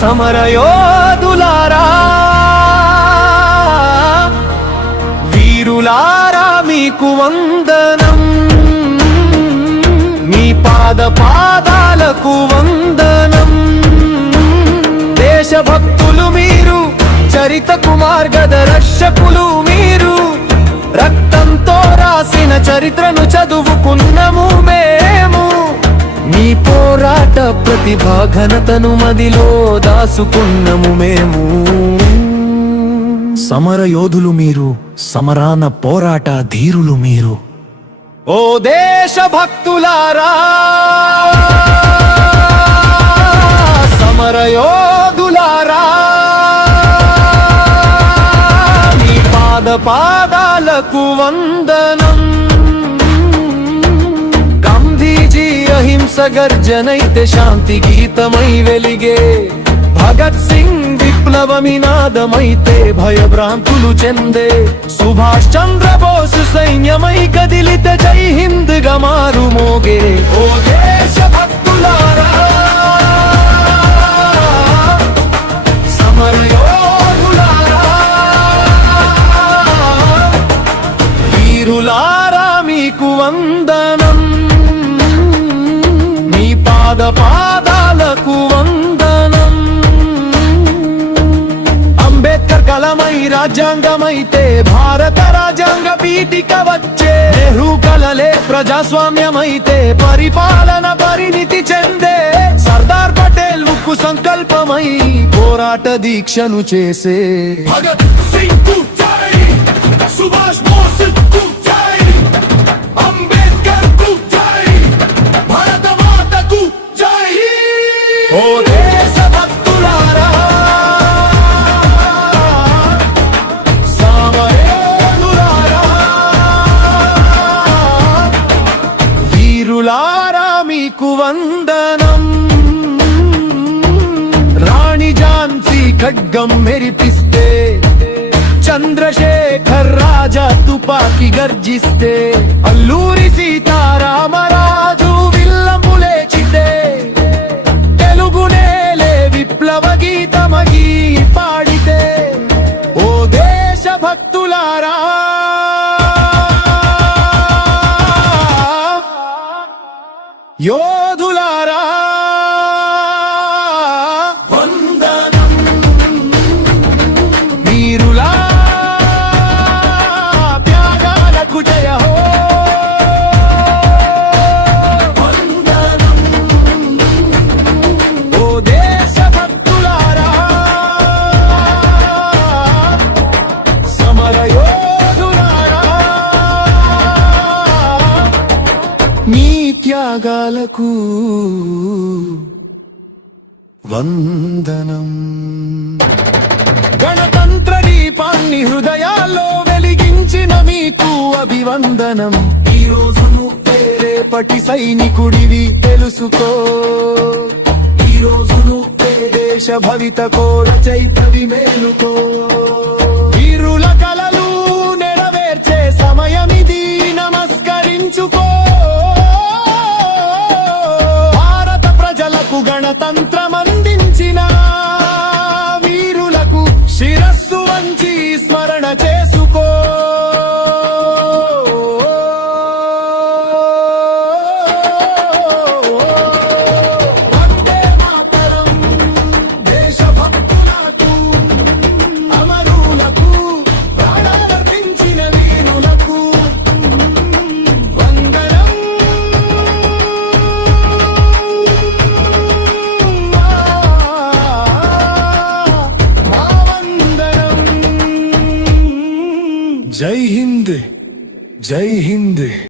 సమరయోధులారా వీరులారా మీకు వందనం, మీ పాదాలకు వందనం. దేశభక్తులు మీరు, చరితకు మార్గదర్శకులు మీరు, రక్తంతో రాసిన చరిత్రను చదువుకున్నము మేము. మీ పోరాట ప్రతిభా ఘనతను మదిలో దాసుకున్నము మేము. సమరయోధులు మీరు, సమరాన పోరాట ధీరులు మీరు. ఓ దేశభక్తులారా, సమరయోధులారా, మీ పాదాలకు వందనం. గాంధీజీ అహింస గర్జనైతే శాంతి గీతమై వెలిగే, భగత్ సింగ్ విప్లవమినాదమైతే భయభ్రాంతులు చెందే, సుభాష్ చంద్రబోసు సైన్యమై కదిలితే జై హింద్ గా మారు మోగే. ఓ దేశభక్తులారా, సమరయోధులారా, వీరులారా మీకు వందనం, మీ పాదాలకు వందనం. అంబేద్కర్ కలమై రాజ్యాంగమైతే భారత రాజ్యాంగ పీఠిక వచ్చే, నెహ్రూ కలలే ప్రజాస్వామ్యమైతే పరిపాలన పరిణితి చెందే, సర్దార్ పటేల్ ఉక్కు సంకల్పమై పోరాట దీక్షను చేసే. భగత్ సింగ్ కు జై, సుభాష్ బోస్ కు జై, అంబేద్కర్ కు జై, భారత మాతకు జై. ఓ దేశభక్తులారా, సమరయోధులారా, వీరులారా మీకు వందనం. రాణి ఝాన్సీ ఖడ్గం మెరిపిస్తే, చంద్రశేఖర్ రాజా తుపాకి గర్జిస్తే, అల్లూరి సీతారామరాజు విల్లంబులేచితే, తెలుగునేలే విప్లవ గీతమగి పాడితే. ఓ దేశభక్తులారా, యోధులారా, వందనం. వీరులా త్యాగాలకు జయ హో, వందనం. ఓ దేశభక్తులారా, సమరయోధులారా, మీ త్యాగాలకు వందనం. గణతంత్ర దీపాన్ని హృదయాల్లో వెలిగించిన మీకు అభివందనం. ఈ రోజు నువ్వే రేపటి సైనికుడివి తెలుసుకో, ఈ రోజు నువ్వే దేశ భవితకో రచయితవి మేలుకో. వీరుల కలలు నెరవేర్చే సమయమిది, నమస్కరించుకో. భారత ప్రజలకు గణతంత్రం అందించిన వీరులకు శిరస్సు వంచి స్మరణ చేసుకో. వందే మాతరం, దేశభక్తులకు, అమరులకు, ప్రాణాలర్పించిన వీరులకు వందనం. మా వందనం. జై హింద్, జై హింద్.